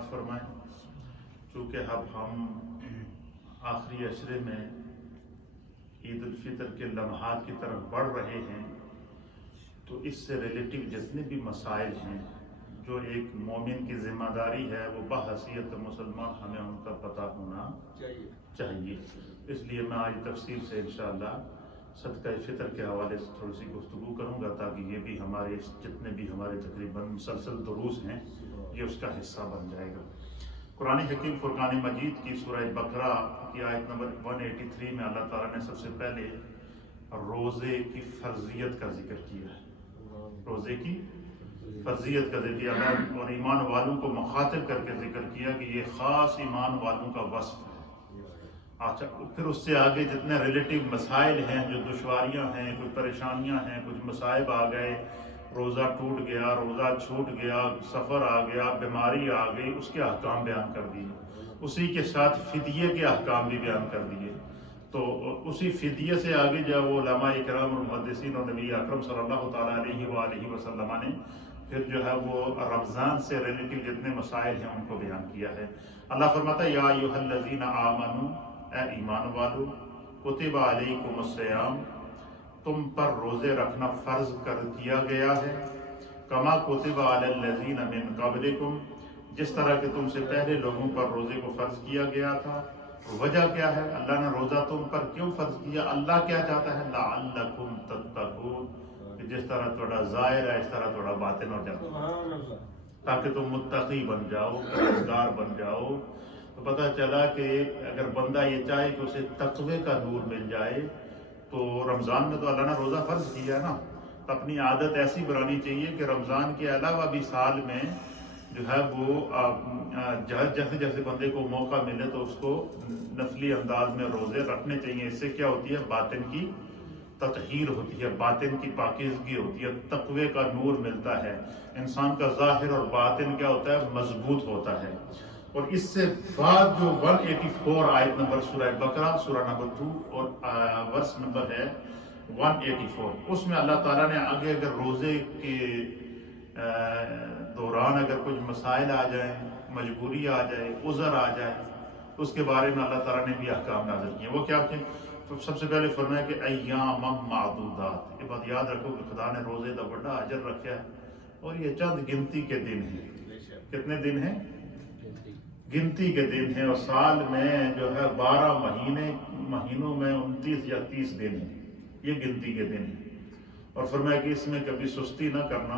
سماعت فرمائیں۔ چونکہ اب ہم آخری عشرے میں عید الفطر کے لمحات کی طرف بڑھ رہے ہیں، تو اس سے ریلیٹو جتنے بھی مسائل ہیں جو ایک مومن کی ذمہ داری ہے، وہ بحیثیت مسلمان ہمیں ان کا پتہ ہونا چاہیے۔ اس لیے میں آج تفصیل سے انشاءاللہ صدقہ فطر کے حوالے سے تھوڑی سی گفتگو کروں گا، تاکہ یہ بھی ہمارے جتنے بھی ہمارے تقریباً مسلسل دروس ہیں یہ اس کا حصہ بن جائے گا۔ قرآن حکیم فرقان مجید کی سورہ بقرہ کی آیت نمبر 183 میں اللہ تعالیٰ نے سب سے پہلے روزے کی فرضیت کا ذکر کیا ہے۔ روزے کی فرضیت کا ذکر کیا اور ایمان والوں کو مخاطب کر کے ذکر کیا کہ یہ خاص ایمان والوں کا وصف ہے۔ اچھا، پھر اس سے آگے جتنے ریلیٹو مسائل ہیں، جو دشواریاں ہیں، کچھ پریشانیاں ہیں، کچھ مصائب آ گئے، روزہ ٹوٹ گیا، روزہ چھوٹ گیا، سفر آ گیا، بیماری آ گئی، اس کے احکام بیان کر دیے۔ اسی کے ساتھ فدیے کے احکام بھی بیان کر دیے۔ تو اسی فدیے سے آگے جو وہ علماء کرام اور محدثین اور نبی اکرم صلی اللہ تعالیٰ علیہ وآلہ وسلم نے پھر جو ہے وہ رمضان سے ریلیٹو جتنے مسائل ہیں ان کو بیان کیا ہے۔ اللہ فرماتا ہے یا ایھا الذین آمنوا، اے ایمان والو، کتب علیکم الصیام، تم پر روزے رکھنا فرض کر دیا گیا ہے، کما کتب علی الذین من قبلکم، جس طرح کہ تم سے پہلے لوگوں پر روزے کو فرض کیا گیا تھا۔ وجہ کیا ہے؟ اللہ نے روزہ تم پر کیوں فرض کیا؟ اللہ کیا چاہتا ہے؟ لعلکم تتقون، کہ جس طرح تھوڑا ظاہر ہے اس طرح تھوڑا باطن ہو جاتا، تاکہ تم متقی بن جاؤ، پرہیزگار بن جاؤ۔ تو پتہ چلا کہ اگر بندہ یہ چاہے کہ اسے تقوی کا نور مل جائے، تو رمضان میں تو اللہ نے روزہ فرض کیا ہے نا، تو اپنی عادت ایسی بنانی چاہیے کہ رمضان کے علاوہ بھی سال میں جو ہے وہ جیسے جیسے بندے کو موقع ملے تو اس کو نفلی انداز میں روزے رکھنے چاہیے۔ اس سے کیا ہوتی ہے؟ باطن کی تطہیر ہوتی ہے، باطن کی پاکیزگی ہوتی ہے، تقوی کا نور ملتا ہے، انسان کا ظاہر اور باطن کیا ہوتا ہے؟ مضبوط ہوتا ہے۔ اور اس سے بعد جو 184 آیت نمبر سورہ بقرہ سورہ نمبر 2 اور ورس نمبر ہے 184، اس میں اللہ تعالیٰ نے آگے اگر روزے کے دوران اگر کچھ مسائل آ جائیں، مجبوری آ جائے، عذر آ جائے، اس کے بارے میں اللہ تعالیٰ نے بھی احکام نازل کیے۔ وہ کیا کہ سب سے پہلے فرمایا کہ ایام معدودات، یہ بات یاد رکھو کہ خدا نے روزے کا بڑا اجر رکھا ہے، اور یہ چند گنتی کے دن ہیں۔ کتنے دن ہیں؟ گنتی کے دن ہیں، اور سال میں جو ہے 12 مہینوں میں 29 یا 30 دن ہیں، یہ گنتی کے دن ہیں۔ اور فرمایا کہ اس میں کبھی سستی نہ کرنا،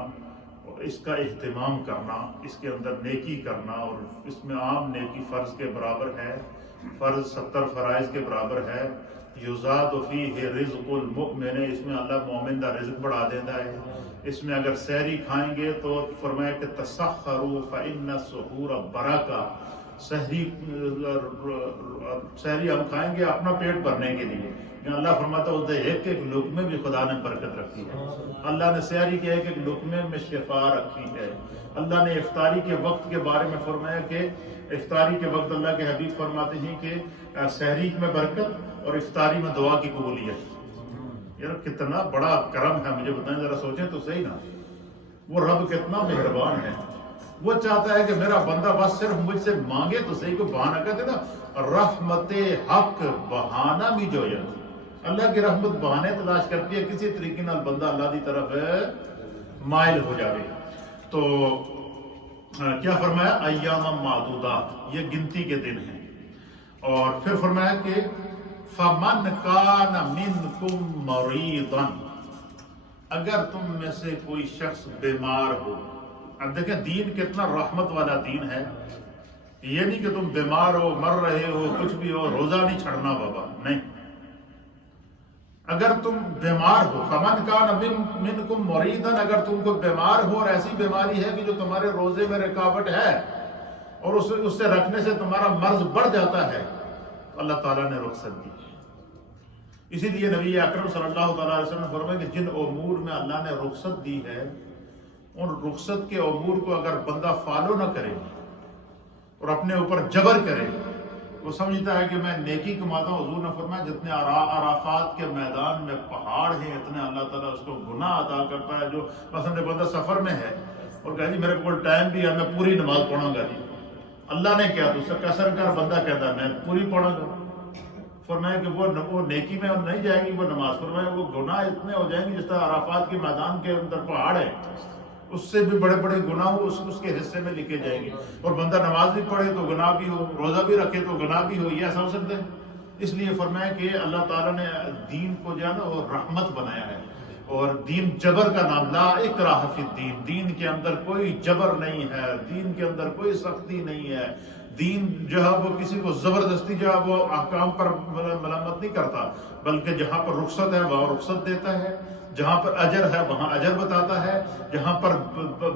اور اس کا اہتمام کرنا، اس کے اندر نیکی کرنا، اور اس میں عام نیکی فرض کے برابر ہے، فرض 70 فرائض کے برابر ہے۔ یزاد فیہ رزق المؤمن، اس میں اللہ مومن کا رزق بڑھا دیتا ہے۔ اس میں اگر سحری کھائیں گے تو فرمایا کہ تسحروا فإن السحور برکہ، سحری ہم کھائیں گے اپنا پیٹ بھرنے کے لیے، اللہ فرماتا ہے ایک ایک لقمے بھی خدا نے برکت رکھی ہے۔ اللہ نے سحری کے ایک ایک لقمے میں شفا رکھی ہے۔ اللہ نے افطاری کے وقت کے بارے میں فرمایا کہ افطاری کے وقت اللہ کے حبیب فرماتے ہیں کہ سحری میں برکت اور افطاری میں دعا کی قبولیت۔ یار کتنا بڑا کرم ہے، مجھے بتائیں ذرا، سوچیں تو صحیح نا، وہ رب کتنا مہربان ہے۔ وہ چاہتا ہے کہ میرا بندہ بس صرف مجھ سے مانگے تو صحیح، کو بہانہ کہتے نا، رحمت حق بہانہ بھی جو ہے، اللہ کی رحمت بہانے تلاش کرتی ہے، کسی طریقے نال بندہ اللہ کی طرف مائل ہو جائے۔ تو کیا فرمایا؟ ایام معدودات، یہ گنتی کے دن ہیں۔ اور پھر فرمایا کہ فمن کان منکم مریضا، اگر تم میں سے کوئی شخص بیمار ہو۔ اب دیکھیں دین کتنا رحمت والا دین ہے، یہ نہیں کہ تم بیمار ہو، مر رہے ہو، کچھ بھی ہو، روزہ نہیں چھڑنا بابا، نہیں۔ اگر تم بیمار ہو، فمن کان منکم مریضا، اگر تم کو بیمار ہو اور ایسی بیماری ہے کہ جو تمہارے روزے میں رکاوٹ ہے اور اس سے رکھنے سے تمہارا مرض بڑھ جاتا ہے، تو اللہ تعالیٰ نے رخصت دی۔ اسی لیے نبی اکرم صلی اللہ تعالیٰ علیہ وسلم نے فرمایا کہ جن امور میں اللہ نے رخصت دی ہے، ان رخصت کے امور کو اگر بندہ فالو نہ کرے اور اپنے اوپر جبر کرے، وہ سمجھتا ہے کہ میں نیکی کماتا ہوں۔ حضور نے فرمایا جتنے عرفات کے میدان میں پہاڑ ہیں، اتنے اللہ تعالیٰ اس کو گناہ عطا کرتا ہے۔ جو مثلا بندہ سفر میں ہے اور کہا جی میرے کو ٹائم بھی ہے، میں پوری نماز پڑھوں گا جی، اللہ نے کیا تو کسر کر بندہ کہتا ہے میں پوری پڑھا گا. فرمایا کہ وہ نیکی میں نہیں جائے گی وہ نماز. فرمایا وہ گناہ اتنے ہو جائیں گے جس طرح عرفات کے میدان کے اندر پہاڑ ہے, اس سے بھی بڑے بڑے گناہ اس کے حصے میں لکھے جائیں گے. اور بندہ نماز بھی پڑھے تو گناہ بھی ہو, روزہ بھی رکھے تو گناہ بھی ہو, یہ ایسا ہو سکتا ہے؟ اس لیے فرمایا کہ اللہ تعالیٰ نے دین کو جو ہے نا وہ رحمت بنایا ہے. اور دین جبر کا نام, لا اکراہ فی الدین, دین کے اندر کوئی جبر نہیں ہے, دین کے اندر کوئی سختی نہیں ہے. دین جو ہے وہ کسی کو زبردستی جو ہے وہ احکام پر ملامت نہیں کرتا, بلکہ جہاں پر رخصت ہے وہاں رخصت دیتا ہے, جہاں پر اجر ہے وہاں اجر بتاتا ہے, جہاں پر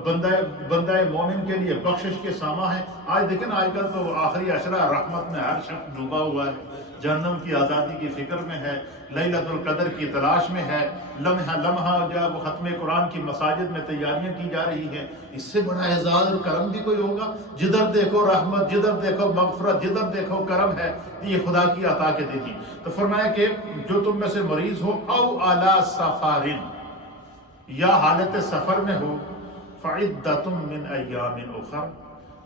بندہ مومن کے لیے بخشش کے ساما ہے. آج دیکھیں نا, آج کل تو آخری عشرہ رحمت میں ہر شخص ڈوبا ہوا ہے, جہنم کی آزادی کی فکر میں ہے, لیلۃ القدر کی تلاش میں ہے, لمحہ لمحہ جو ہے وہ ختم قرآن کی مساجد میں تیاریاں کی جا رہی ہیں. اس سے بڑا اعزاز اور کرم بھی کوئی ہوگا؟ جدھر دیکھو رحمت, جدھر دیکھو مغفرت, جدھر دیکھو کرم ہے, یہ خدا کی عطا کے دن ہی. تو فرمایا کہ جو تم میں سے مریض ہو او علی سفر, یا حالت سفر میں ہو, فعدۃ من ایام اخر,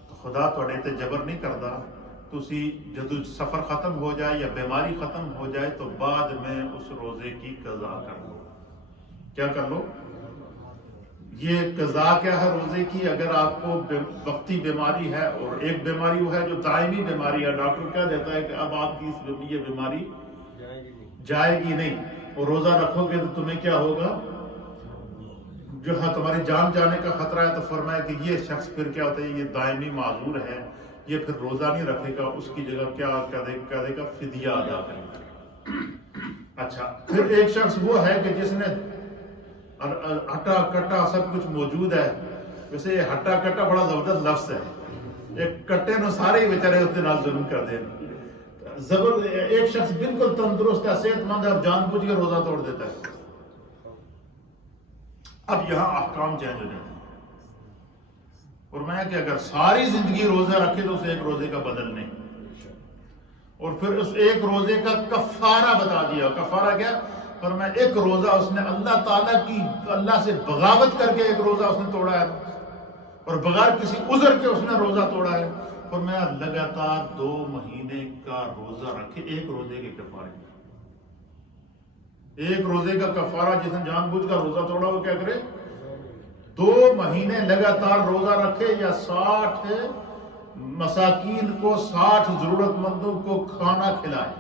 تو خدا تھوڑے تے جبر نہیں کرتا. تسی جدو سفر ختم ہو جائے یا بیماری ختم ہو جائے تو بعد میں اس روزے کی قضا کر لو. کیا کر لو؟ یہ قضا کیا ہے روزے کی؟ اگر آپ کو وقتی بیماری ہے, اور ایک بیماری وہ ہے جو دائمی بیماری ہے, ڈاکٹر کیا دیتا ہے کہ اب آپ کی یہ بیماری جائے گی نہیں, اور روزہ رکھو گے تو تمہیں کیا ہوگا, جو ہے تمہاری جان جانے کا خطرہ ہے. تو فرمایا کہ یہ شخص پھر کیا ہوتا ہے, یہ دائمی معذور ہے, یہ پھر روزہ نہیں رکھے گا, اس کی جگہ کیا کرے گا, فدیہ ادا کرے گا. اچھا, پھر ایک شخص وہ ہے کہ جس نے ہٹا کٹا سب کچھ موجود ہے. ویسے یہ ہٹا کٹا بڑا زبردست لفظ ہے, ایک کٹے نو سارے ہی بیچارے اس کے نال ظلم کر دیں. ایک شخص بالکل تندرست ہے, صحت مند ہے, اور جان بوجھ کے روزہ توڑ دیتا ہے. اب یہاں احکام چینج ہو جاتے ہیں. اور میں کہ اگر ساری زندگی روزہ رکھے تو اسے ایک روزے کا بدل نہیں, اور پھر اس ایک روزے کا کفارہ بتا دیا. کفارہ کیا؟ پر میں ایک روزہ اس نے اللہ تعالیٰ کی, اللہ سے بغاوت کر کے ایک روزہ اس نے توڑا ہے, اور بغیر کسی عذر کے اس نے روزہ توڑا ہے. اور میں لگاتار 2 مہینے کا روزہ رکھے ایک روزے کے کفارے. ایک روزے کا کفارہ, جس نے جان بوجھ کا روزہ توڑا وہ کیا کرے, 2 مہینے لگاتار روزہ رکھے, یا 60 مساکین کو, 60 ضرورت مندوں کو کھانا کھلائے.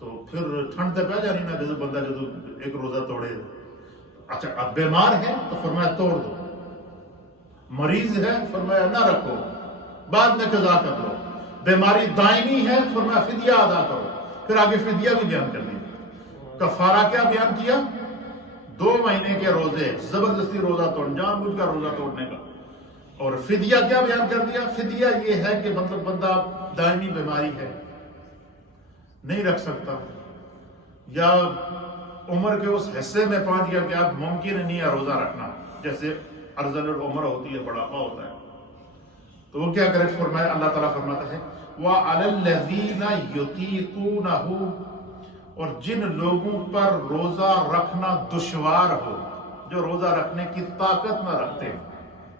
تو پھر ٹھنڈ تے پہ جانی نا جدو بندہ جدو ایک روزہ توڑے. اچھا, اب بیمار ہے تو فرمایا توڑ دو, مریض ہے فرمایا نہ رکھو, بعد میں قضا کر لو. بیماری دائمی ہے فرمایا فدیہ ادا کرو. پھر آگے فدیہ بھی بیان کر دیا. کفارہ کیا بیان کیا؟ 2 مہینے کے روزے, زبردستی روزہ توڑ, جان بوجھ کا روزہ توڑنے کا. اور فدیہ کیا بیان کر دیا؟ فدیہ یہ ہے کہ مطلب بندہ دائمی بیماری ہے, نہیں رکھ سکتا, یا عمر کے اس حصے میں پہنچ گیا کہ اب ممکن نہیں ہے روزہ رکھنا, جیسے ارذل العمر ہوتی ہے, بڑھاپا ہوتا ہے, تو وہ کیا کرے؟ فرمایا, اللہ تعالیٰ فرماتا ہے وَعَلَى الَّذِينَ يُطِيقُونَهُ, اور جن لوگوں پر روزہ رکھنا دشوار ہو, جو روزہ رکھنے کی طاقت نہ رکھتے ہیں.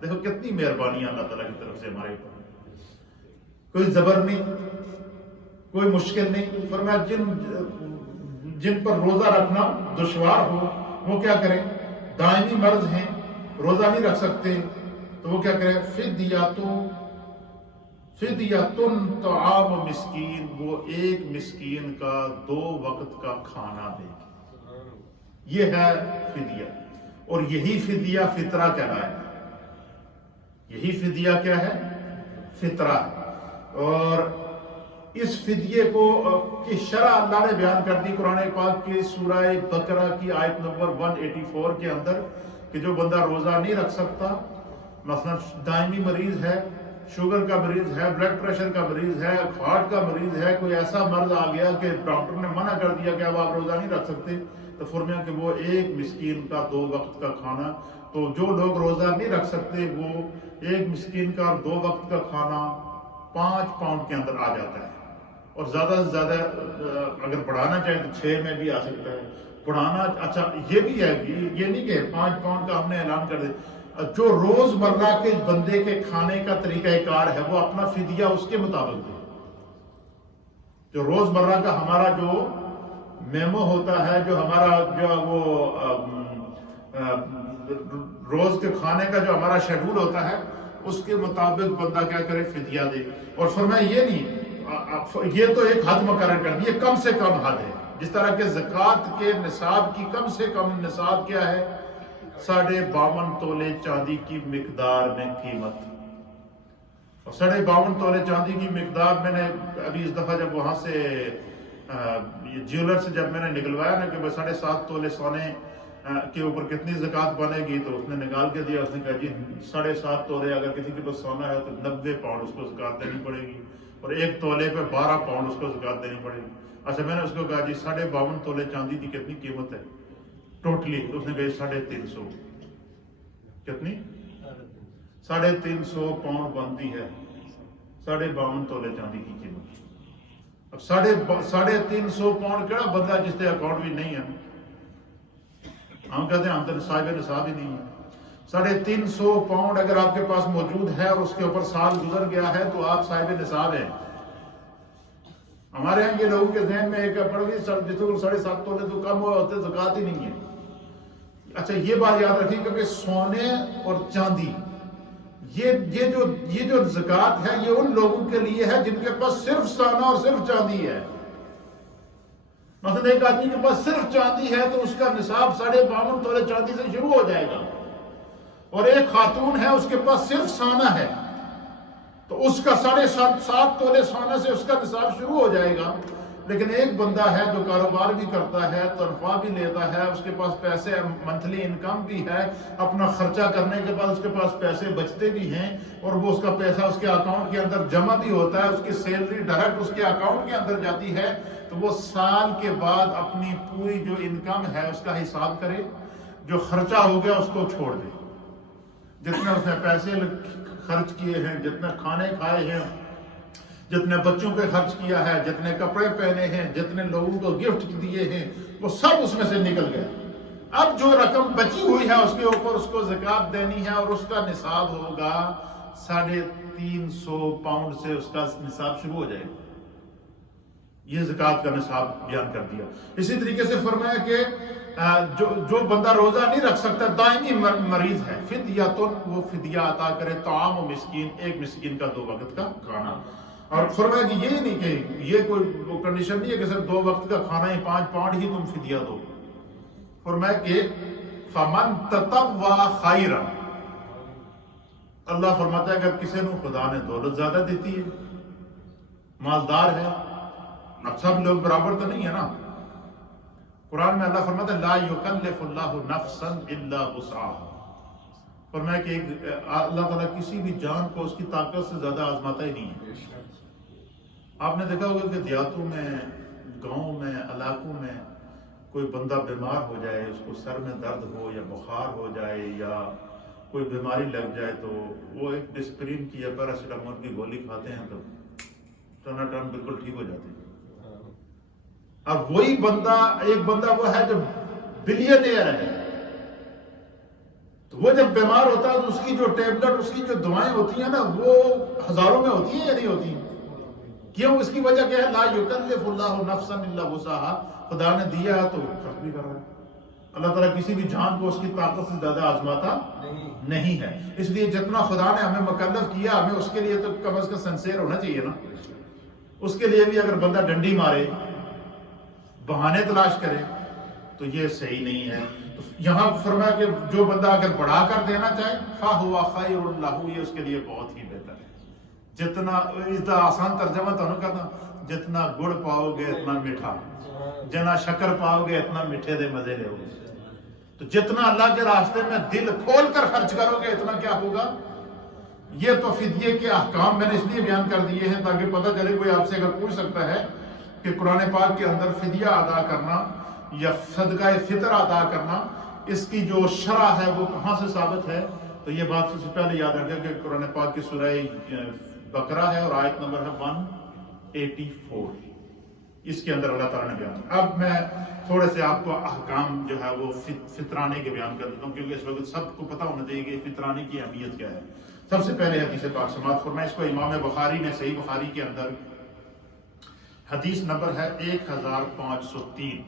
دیکھو کتنی مہربانی اللہ تعالیٰ کی طرف سے ہمارے اوپر, کوئی زبر نہیں, کوئی مشکل نہیں. فرمایا جن پر روزہ رکھنا دشوار ہو وہ کیا کریں؟ دائمی مرض ہیں, روزہ نہیں رکھ سکتے, تو وہ کیا کریں؟ فدیۃ طعام مسکین, وہ ایک مسکین کا 2 وقت کا کھانا دے. یہ ہے فدیہ, اور یہی فدیہ فطرہ کہلائے. یہی فدیہ کیا ہے؟ فطرہ. اور اس فدیے کو کی شرح اللہ نے بیان کر دی قرآن پاک کی سورہ بقرہ کی آیت نمبر 184 کے اندر, کہ جو بندہ روزہ نہیں رکھ سکتا, مثلا دائمی مریض ہے, شوگر کا مریض ہے, بلڈ پریشر کا مریض ہے, ہارٹ کا مریض ہے, کوئی ایسا مرض آ گیا کہ ڈاکٹر نے منع کر دیا کہ اب آپ روزہ نہیں رکھ سکتے, تو فرمایا کہ وہ ایک مسکین کا 2 وقت کا کھانا. تو جو لوگ روزہ نہیں رکھ سکتے وہ ایک مسکین کا 2 وقت کا کھانا 5 پاؤنڈ کے اندر آ جاتا ہے. اور زیادہ سے زیادہ اگر بڑھانا چاہیں تو 6 میں بھی آ سکتا ہے. بڑھانا اچھا یہ بھی ہے, یہ نہیں کہ 5 پاؤنڈ کا ہم نے اعلان کر دیا. جو روز مرہ کے بندے کے کھانے کا طریقہ کار ہے وہ اپنا فدیہ اس کے مطابق دے. جو روز مرہ کا ہمارا جو میمو ہوتا ہے، جو ہمارا جو وہ روز کے کھانے کا جو ہمارا شیڈول ہوتا ہے اس کے مطابق بندہ کیا کرے، فدیہ دے. اور فرمایا یہ نہیں، یہ تو ایک حد مقرر کر دی، یہ کم سے کم حد ہے. جس طرح کہ زکوٰۃ کے نصاب کی کم سے کم نصاب کیا ہے، 52.5 تولے چاندی کی مقدار میں قیمت. اور 52.5 تولے چاندی کی مقدار میں نے ابھی اس دفعہ جب وہاں سے جیولر سے جب میں نے نکلوایا نا کہ 7.5 تولے سونے کے اوپر کتنی زکوٰۃ بنے گی، تو اس نے نکال کے دیا. اس نے کہا جی 7.5 تولے اگر کسی کے پاس سونا ہے تو 90 پاؤنڈ اس کو زکوٰۃ دینی پڑے گی، اور 1 تولے پہ 12 پاؤنڈ اس کو زکوٰۃ دینی پڑے گی. اچھا میں نے اس کو کہا جی 52.5 تولے چاندی کی کتنی قیمت ہے ٹوٹلی؟ تو اس نے کہا 350. کتنی؟ 350 پاؤنڈ بنتی ہے 52.5 تولے چاندی کی قیمت. اب 350 پاؤنڈ کیڑا بندہ جس کے اکاؤنٹ بھی نہیں ہے؟ ہم کہتے ہیں ہم تو صاحب نصاب ہی نہیں ہے. 350 پاؤنڈ اگر آپ کے پاس موجود ہے اور اس کے اوپر سال گزر گیا ہے تو آپ صاحب نصاب ہیں. ہمارے یہاں یہ لوگوں کے ذہن میں ایک پڑ گئی 7.5 تولے تو کم ہوتے زکوٰۃ ہی نہیں ہے. اچھا یہ بات یاد رکھیں کہ سونے اور چاندی یہ جو زکوٰۃ ہے یہ ان لوگوں کے لیے ہے جن کے پاس صرف سونا اور صرف چاندی ہے. مثلا ایک آدمی کے پاس صرف چاندی ہے تو اس کا نصاب 52.5 تولے چاندی سے شروع ہو جائے گا. اور ایک خاتون ہے اس کے پاس صرف سونا ہے تو اس کا 7.5 تولے سونے سے اس کا نصاب شروع ہو جائے گا. لیکن ایک بندہ ہے جو کاروبار بھی کرتا ہے، تنخواہ بھی لیتا ہے، اس کے پاس پیسے منتھلی انکم بھی ہے، اپنا خرچہ کرنے کے بعد اس کے پاس پیسے بچتے بھی ہیں، اور وہ اس کا پیسہ اس کے اکاؤنٹ کے اندر جمع بھی ہوتا ہے، اس کی سیلری ڈائریکٹ اس کے اکاؤنٹ کے اندر جاتی ہے. تو وہ سال کے بعد اپنی پوری جو انکم ہے اس کا حساب کرے، جو خرچہ ہو گیا اس کو چھوڑ دے. جتنے اس نے پیسے خرچ کیے ہیں، جتنے کھانے کھائے ہیں، جتنے بچوں پہ خرچ کیا ہے، جتنے کپڑے پہنے ہیں، جتنے لوگوں کو گفٹ دیے ہیں، وہ سب اس میں سے نکل گئے. اب جو رقم بچی ہوئی ہے اس کے اوپر اس کو زکوٰۃ دینی ہے، اور اس کا نصاب ہوگا 350 پاؤنڈ سے اس کا نصاب شروع ہو جائے گا. یہ زکوٰۃ کا نصاب بیان کر دیا. اسی طریقے سے فرمایا کہ جو بندہ روزہ نہیں رکھ سکتا، دائمی مریض ہے، فدیۃ، وہ فدیہ عطا کرے، طعام و مسکین، ایک مسکین کا 2 وقت کا کھانا. اور فرمایا کہ یہ نہیں کہ یہ کوئی کنڈیشن نہیں ہے کہ صرف 2 وقت کا کھانا ہی 5 پاؤنڈ ہی تم فدیہ دو. فرمایا کہ فمن تطوع خیرا، اللہ فرماتا ہے اگر کسی نے خدا نے دولت زیادہ دیتی ہے، مالدار ہے، اب سب لوگ برابر تو نہیں ہے نا. قرآن میں اللہ فرماتا ہے لا یکلف اللہ نفسا الا وسعها، فرمایا کہ اللہ تعالیٰ کسی بھی جان کو اس کی طاقت سے زیادہ آزماتا ہی نہیں ہے. آپ نے دیکھا ہوگا کہ دیہاتوں میں، گاؤں میں، علاقوں میں کوئی بندہ بیمار ہو جائے، اس کو سر میں درد ہو یا بخار ہو جائے یا کوئی بیماری لگ جائے تو وہ ایک ڈسپرین کی یا پیراسیٹامول کی گولی کھاتے ہیں تو ٹن بالکل ٹھیک ہو جاتے ہیں. اب وہی بندہ، ایک بندہ وہ ہے جو بلینئر ہے، تو وہ جب بیمار ہوتا ہے تو اس کی جو ٹیبلٹ، اس کی جو دوائیں ہوتی ہیں نا وہ ہزاروں میں ہوتی ہیں یا نہیں ہوتی ہیں؟ کیوں؟ اس کی وجہ کیا ہے؟ لا یکلف اللہ نفسا الا وسعها، خدا نے دیا ہے تو خرچ بھی کر رہا ہے. اللہ تعالیٰ کسی بھی جان کو اس کی طاقت سے زیادہ آزماتا نہیں ہے. اس لیے جتنا خدا نے ہمیں مکلف کیا، ہمیں اس کے لیے تو کم از کم سنسیئر ہونا چاہیے نا. اس کے لیے بھی اگر بندہ ڈنڈی مارے، بہانے تلاش کرے تو یہ صحیح نہیں ہے. یہاں فرمایا کہ جو بندہ اگر بڑھا کر دینا چاہے فَهُوَ خَيْرٌ لَهُ، یہ اس کے لیے بہت ہی بہتر ہے. جتنا، اس کا آسان ترجمہ تو نہیں کرنا، جتنا گڑ پاؤ گے اتنا میٹھا، جنا شکر پاؤ گے اتنا میٹھے دے مزے لے گے. تو جتنا اللہ کے راستے میں دل کھول کر خرچ کرو گے اتنا کیا ہوگا. یہ تو فدیے کے احکام میں نے اس لیے بیان کر دیے ہیں تاکہ پتہ چلے. کوئی آپ سے اگر پوچھ سکتا ہے کہ قرآن پاک کے اندر فدیہ ادا کرنا یا صدقہ فطر ادا کرنا، اس کی جو شرح ہے وہ کہاں سے ثابت ہے، تو یہ بات سب سے پہلے یاد رکھیں کہ قرآن پاک کی سورہ بقرہ ہے اور آیت نمبر ہے 184. اس کے اندر اللہ تعالیٰ نے بیان کیا۔ اب میں تھوڑے سے آپ کو احکام جو ہے وہ فطرانے کے بیان کر دیتا ہوں، کیونکہ اس وقت سب کو پتہ ہونا چاہیے کہ فطرانے کی اہمیت کیا ہے۔ سب سے پہلے حدیث پاک سماعت فرمائیں، اس کو امام بخاری نے صحیح بخاری کے اندر حدیث نمبر ہے 1503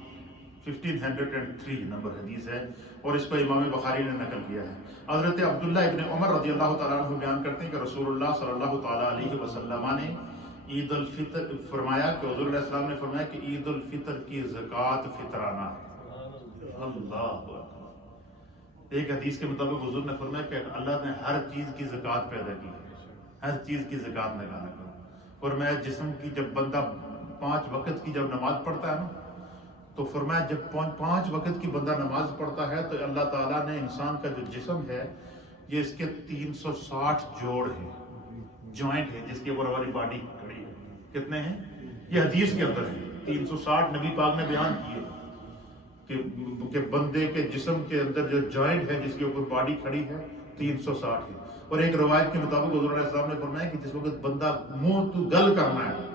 1503 نمبر حدیث ہے، اور اس کو امام بخاری نے نقل کیا ہے۔ حضرت عبداللہ ابن عمر رضی اللہ تعالیٰ عنہ بیان کرتے ہیں کہ رسول اللہ صلی اللہ تعالیٰ علیہ وسلم نے عید الفطر فرمایا کہ حضور علیہ السلام نے فرمایا کہ عید الفطر کی زکوٰۃ فطرانہ ہے۔ اللہ اکبر۔ ایک حدیث کے مطابق حضور نے فرمایا کہ اللہ نے ہر چیز کی زکوٰۃ پیدا کی ہے، ہر چیز کی زکوٰۃ نکالنا کر، اور میں جسم کی جب بندہ 5 وقت کی جب نماز پڑھتا ہے نا، تو فرمایا جب 5 وقت کی بندہ نماز پڑھتا ہے تو اللہ تعالیٰ نے انسان کا جو جسم ہے یہ اس کے 360 جوڑ ہیں، جوائنٹ ہے جس کے اوپر ہماری باڈی کھڑی ہے۔ کتنے ہیں؟ یہ حدیث کے اندر ہے 360 نبی پاک نے بیان کیے کہ بندے کے جسم کے اندر جو جوائنٹ ہے جس کے اوپر باڈی کھڑی ہے 360 ہے۔ اور ایک روایت کے مطابق حضور علیہ السلام نے فرمایا کہ جس وقت بندہ منہ تو گل کرنا ہے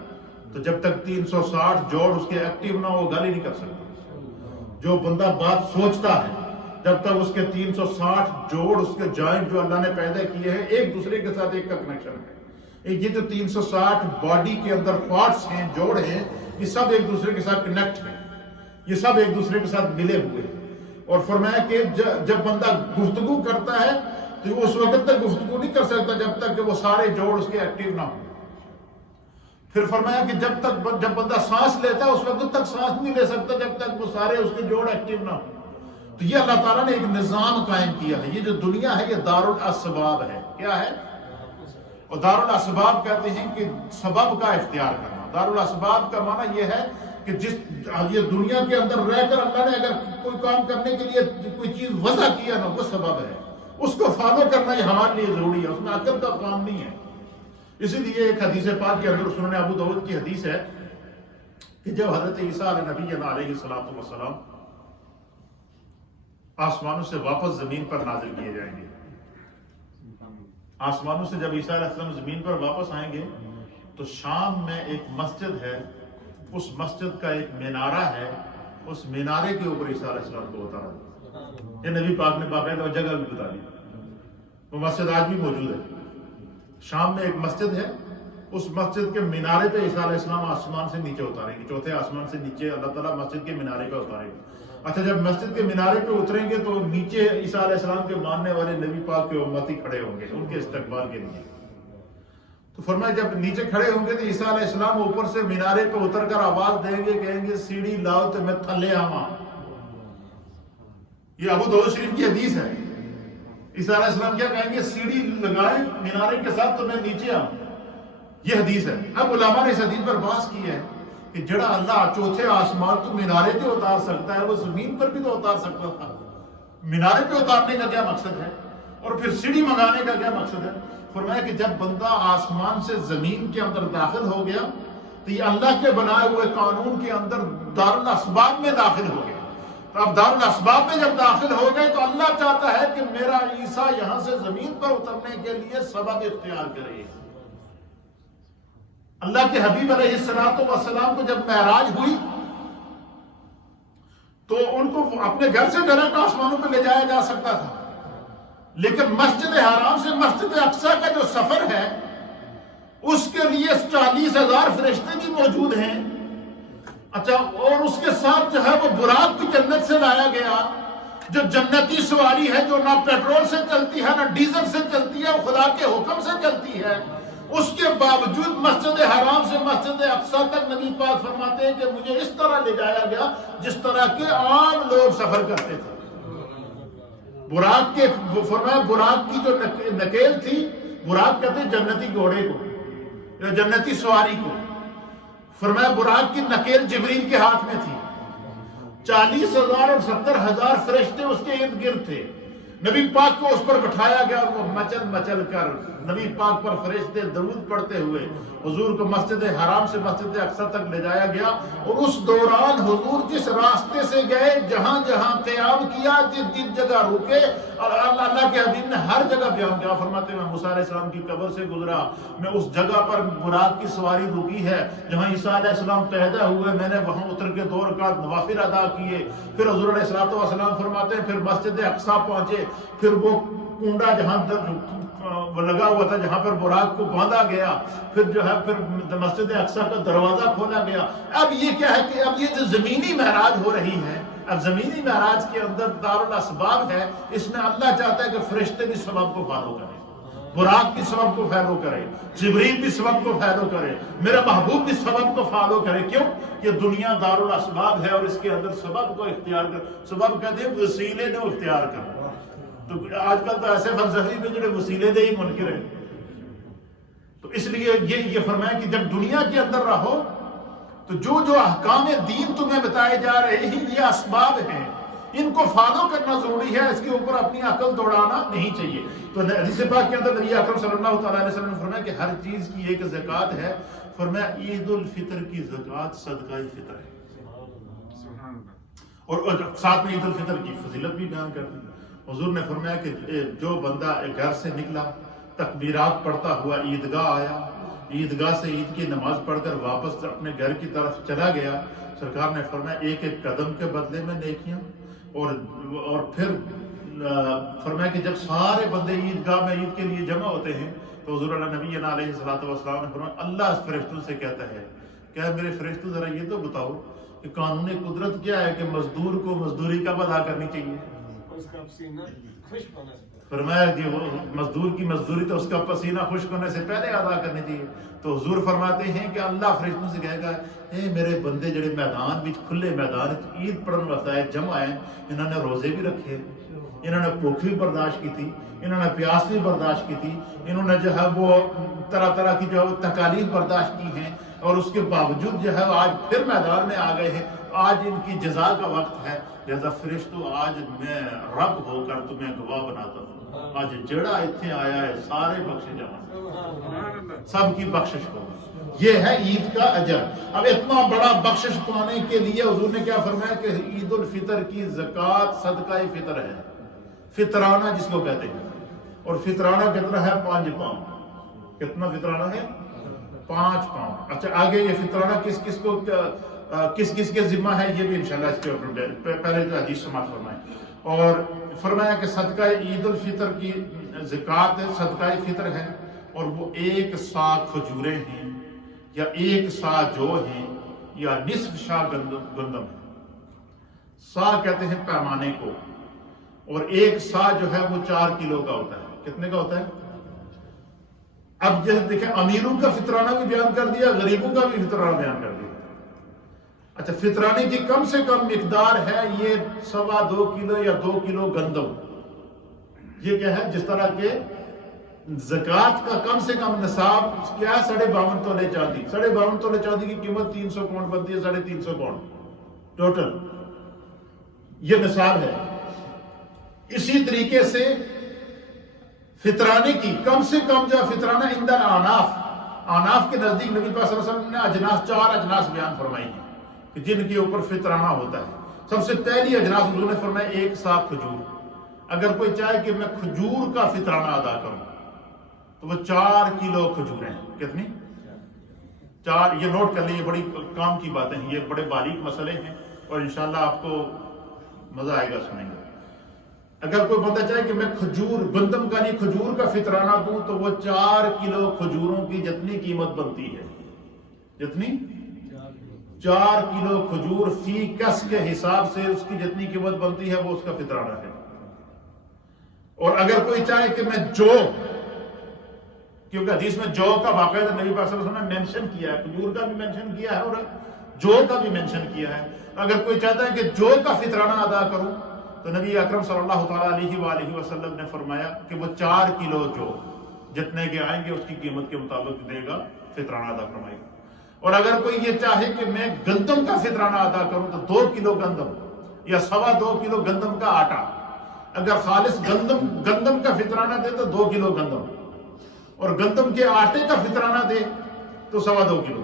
تو جب تک 360 جوڑ اس کے ایکٹیو نہ ہو وہ گل ہی نہیں کر سکتا۔ جو بندہ بات سوچتا ہے جب تک اس کے 360 جوڑ اس کے جوائنٹ جو اللہ نے پیدا کیے ہیں ایک دوسرے کے ساتھ ایک کا کنیکشن ہے، یہ جو 360 باڈی کے اندر پارٹس ہیں، جوڑ ہیں، یہ سب ایک دوسرے کے ساتھ کنیکٹ ہیں، یہ سب ایک دوسرے کے ساتھ ملے ہوئے ہیں۔ اور فرمایا کہ جب بندہ گفتگو کرتا ہے تو اس وقت تک گفتگو نہیں کر سکتا جب تک کہ وہ سارے جوڑ اس کے ایکٹیو نہ ہوں۔ پھر فرمایا کہ جب بندہ سانس لیتا ہے اس وقت تک سانس نہیں لے سکتا جب تک وہ سارے اس کے جوڑ ایکٹیو نہ ہوں۔ تو یہ اللہ تعالیٰ نے ایک نظام قائم کیا ہے۔ یہ جو دنیا ہے یہ دارالاسباب ہے۔ کیا ہے؟ اور دارالاسباب کہتے ہیں کہ سبب کا اختیار کرنا۔ دارالاسباب کا معنی یہ ہے کہ یہ دنیا کے اندر رہ کر اللہ نے اگر کوئی کام کرنے کے لیے کوئی چیز وضع کیا نا وہ سبب ہے، اس کو فالو کرنا یہ ہمارے لیے ضروری ہے، اس میں عقل کا کام نہیں ہے۔ اسی لیے ایک حدیث پاک کے اندر سنن ابو داؤد کی حدیث ہے کہ جب حضرت عیسیٰ علیہ الصلوۃ والسلام آسمانوں سے واپس زمین پر نازل کیے جائیں گے، آسمانوں سے جب عیسیٰ علیہ السلام زمین پر واپس آئیں گے تو شام میں ایک مسجد ہے، اس مسجد کا ایک مینارہ ہے، اس مینارے کے اوپر عیسیٰ علیہ السلام کو اتارا۔ یہ نبی پاک نے باقاعدہ جگہ بھی بتا دی، وہ مسجد آج بھی موجود ہے۔ شام میں ایک مسجد ہے، اس مسجد کے مینارے پہ عیسیٰ علیہ السلام آسمان سے نیچے اتاریں گے، چوتھے آسمان سے نیچے اللہ تعالیٰ مسجد کے مینارے پہ اتاریں گے۔ اچھا، جب مسجد کے مینارے پہ اتریں گے تو نیچے عیسیٰ علیہ السلام کے ماننے والے نبی پاک کے امتی کھڑے ہوں گے ان کے استقبال کے لیے۔ تو فرمایا جب نیچے کھڑے ہوں گے تو عیسیٰ علیہ السلام اوپر سے مینارے پہ اتر کر آواز دیں گے، کہیں گے سیڑھی لاؤ تو میں تھلے آواں۔ یہ ابو داؤد شریف کی حدیث ہے۔ عیسیٰ علیہ السلام کیا کہیں گے؟ سیڑھی لگائیں مینارے کے ساتھ تو میں نیچے آؤں۔ یہ حدیث ہے۔ اب علماء نے اس حدیث پر بحث کی ہے کہ جڑا اللہ چوتھے آسمان تو مینارے پہ اتار سکتا ہے وہ زمین پر بھی تو اتار سکتا تھا۔ مینارے پہ اتارنے کا کیا مقصد ہے اور پھر سیڑھی منگانے کا کیا مقصد ہے؟ فرمایا کہ جب بندہ آسمان سے زمین کے اندر داخل ہو گیا تو یہ اللہ کے بنائے ہوئے قانون کے اندر دارالاسباب میں داخل ہو گیا۔ تو اب دارالاسباب میں جب داخل ہو گئے تو اللہ چاہتا ہے کہ میرا عیسیٰ یہاں سے زمین پر اترنے کے لیے سبب اختیار کرے۔ اللہ کے حبیب علیہ السلام کو جب معراج ہوئی تو ان کو اپنے گھر سے ڈائریکٹ آسمانوں پہ لے جایا جا سکتا تھا، لیکن مسجد حرام سے مسجد اقصی کا جو سفر ہے اس کے لیے 40,000 فرشتے بھی موجود ہیں۔ اچھا، اور اس کے ساتھ جو ہے وہ براق بھی جنت سے لایا گیا، جو جنتی سواری ہے جو نہ پیٹرول سے چلتی ہے نہ ڈیزل سے چلتی ہے، وہ خدا کے حکم سے چلتی ہے۔ اس کے باوجود مسجد حرام سے مسجد اقصی تک نبی پاک فرماتے ہیں کہ مجھے اس طرح لے جایا گیا جس طرح کے عام لوگ سفر کرتے تھے۔ براق کے فرمایا براق کی جو نکیل تھی، براق کہتے ہیں جنتی گھوڑے کو یا جنتی سواری کو، فرمایا براق کی نکیل جبریل کے ہاتھ میں تھی۔ 40,000 اور 70,000 فرشتے اس کے ارد گرد تھے۔ نبی پاک کو اس پر بٹھایا گیا اور وہ مچل مچل کر نبی پاک پر فرشتے درود پڑھتے ہوئے حضور کو مسجد حرام سے مسجد اقصی تک لے جایا گیا۔ اور اس دوران حضور جس راستے سے گئے، جہاں جہاں قیام کیا، جس جگہ رکے، اللہ کے حبیب نے ہر جگہ بیان کیا، فرماتے ہیں میں موسیٰ علیہ السلام کی قبر سے گزرا، میں اس جگہ پر براق کی سواری رکی ہے جہاں عیسیٰ علیہ السلام پیدا ہوئے، میں نے وہاں اتر کے 2 رکعت نوافل ادا کیے۔ پھر حضور علیہ السلام فرماتے ہیں پھر مسجد اقصیٰ پہنچے، پھر وہ کنڈا جہاں وہ لگا ہوا تھا جہاں پر براق کو باندھا گیا، پھر جو ہے پھر مسجد اقصیٰ کا دروازہ کھولا گیا۔ اب یہ کیا ہے کہ اب یہ جو زمینی معراج ہو رہی ہے، اب زمینی معراج کے اندر دارالاسباب ہے، اس میں اللہ چاہتا ہے کہ فرشتے بھی سبب کو فالو کریں، براق بھی سبب کو فالو کرے، جبریل بھی سبب کو فالو کرے، میرا محبوب بھی سبب کو فالو کرے۔ کیوں؟ یہ دنیا دارالاسباب ہے اور اس کے اندر سبب کو اختیار کر، سبب کہتے ہیں وسیلے نے اختیار کرنا۔ تو آج کل تو ایسے فلسفی میں جو وسیلے دے ہی منکر ہیں، تو اس لیے یہ فرمایا کہ جب دنیا کے اندر رہو تو جو احکام دین تمہیں بتائے جا رہے ہیں یہ اسباب ہیں، ان کو فالو کرنا ضروری ہے، اس کے اوپر اپنی عقل دوڑانا نہیں چاہیے۔ تو حدیث پاک کے اندر نبی اکرم صلی اللہ تعالیٰ علیہ وسلم نے فرمایا کہ ہر چیز کی ایک زکوٰۃ ہے، فرمایا عید الفطر کی زکوٰۃ صدقہ فطر ہے، اور ساتھ میں عید الفطر کی فضیلت بھی بیان کر دی۔ حضور نے فرمایا کہ جو بندہ گھر سے نکلا، تکبیرات پڑھتا ہوا عیدگاہ آیا، عیدگاہ سے عید کی نماز پڑھ کر واپس اپنے گھر کی طرف چلا گیا، سرکار نے فرمایا ایک ایک قدم کے بدلے میں نیکیاں، اور پھر فرمایا کہ جب سارے بندے عیدگاہ میں عید کے لیے جمع ہوتے ہیں تو حضور اللہ نبی علیہ السلام نے فرمایا اللہ فرشتوں سے کہتا ہے کہ میرے فرشتوں ذرا یہ تو بتاؤ کہ قانون قدرت کیا ہے کہ مزدور کو مزدوری کب ادا کرنی چاہیے؟ فرمایا کہ وہ مزدور کی مزدوری تو اس کا پسینہ خشک ہونے سے پہلے ادا کرنی چاہیے۔ تو حضور فرماتے ہیں کہ اللہ فرشتوں سے کہے گا اے میرے بندے جڑے میدان بھی کھلے میدان عید پڑھن واسطے جمع ہیں، انہوں نے روزے بھی رکھے، انہوں نے بھوک بھی برداشت کی تھی، انہوں نے پیاس بھی برداشت کی تھی، انہوں نے جو ہے وہ طرح طرح کی جو تکالیف برداشت کی ہیں، اور اس کے باوجود جو ہے آج پھر میدان میں آ گئے ہیں، آج ان کی جزا کا وقت ہے، لہذا فرشتوں آج میں رب ہو کر تمہیں گواہ بناتا ہوں، آج جڑا اتنے آیا ہے سارے بخشے جاؤں، سب کی بخشش ہو۔ یہ ہے عید کا اجر۔ اب اتنا بڑا بخشش پانے کے لیے حضور نے کیا فرمایا کہ عید الفطر کی زکوٰۃ صدقہ فطر ہے، فطرانہ جس کو کہتے ہیں، اور فطرانہ کتنا ہے؟ 5 پاؤنڈ۔ کتنا فطرانہ ہے؟ 5 پاؤنڈ۔ اچھا آگے یہ فطرانہ کس کس کو کس کس کے ذمہ ہے یہ بھی انشاءاللہ اس کے اوپر پہلے تو حدیث سماعت فرمائیں۔ اور فرمایا کہ صدقہ عید الفطر کی زکوٰۃ صدقہ فطر ہے، اور وہ 1 سا کھجوریں ہیں یا 1 سا جو ہیں یا نصف شا گندم ہے۔ سا کہتے ہیں پیمانے کو، اور 1 سا جو ہے وہ 4 کلو کا ہوتا ہے۔ کتنے کا ہوتا ہے؟ اب جیسے دیکھیں امیروں کا فطرانہ بھی بیان کر دیا، غریبوں کا بھی فطرانہ بیان کر دیا۔ اچھا فطرانے کی کم سے کم مقدار ہے یہ 2.25 کلو یا 2 کلو گندم۔ یہ کیا ہے؟ جس طرح کے زکوٰۃ کا کم سے کم نصاب کیا ہے؟ 52.5 تولے چاندی۔ 52.5 تولے چاندی کی قیمت 300 پاؤنڈ بنتی ہے، 350 پاؤنڈ ٹوٹل یہ نصاب ہے۔ اسی طریقے سے فطرانے کی کم سے کم جو فطرانہ اندر آناف کے نزدیک نبی پاک صلی اللہ علیہ وسلم نے 4 اجناس بیان فرمائی ہیں کہ جن کے اوپر فطرانہ ہوتا ہے۔ سب سے پہلی اجناس حضور نے فرمایا 1 سا کھجور۔ اگر کوئی چاہے کہ میں کھجور کا فطرانہ ادا کروں تو وہ 4 کلو کھجوریں ہیں۔ کتنی؟ 4۔ یہ نوٹ کر لیں، یہ بڑی کام کی باتیں ہیں، یہ بڑے باریک مسئلے ہیں اور انشاءاللہ آپ کو مزہ آئے گا سنیں گے۔ اگر کوئی بندہ چاہے کہ میں کھجور گندم کا نہیں کھجور کا فطرانہ دوں تو وہ 4 کلو کھجوروں کی جتنی قیمت بنتی ہے، جتنی 4 کلو کھجور فی کس کے حساب سے اس کی جتنی قیمت بنتی ہے وہ اس کا فطرانہ ہے۔ اور اگر کوئی چاہے کہ میں جو، کیونکہ حدیث میں جو کا باقاعدہ نبی پاک صلی اللہ علیہ وسلم نے مینشن کیا ہے، کھجور کا بھی مینشن کیا ہے اور جو کا بھی مینشن کیا ہے، اگر کوئی چاہتا ہے کہ جو کا فطرانہ ادا کروں تو نبی اکرم صلی اللہ تعالیٰ علیہ وآلہ وسلم نے فرمایا کہ وہ 4 کلو جو جتنے کے آئیں گے اس کی قیمت کے مطابق دے گا، فطرانہ ادا فرمائے گا۔ اور اگر کوئی یہ چاہے کہ میں گندم کا فطرانہ ادا کروں تو 2 کلو گندم یا 2.25 کلو گندم کا آٹا، اگر خالص گندم کا فطرانہ دے تو 2 کلو گندم، اور گندم کے آٹے کا فطرانہ دے تو 2.25 کلو،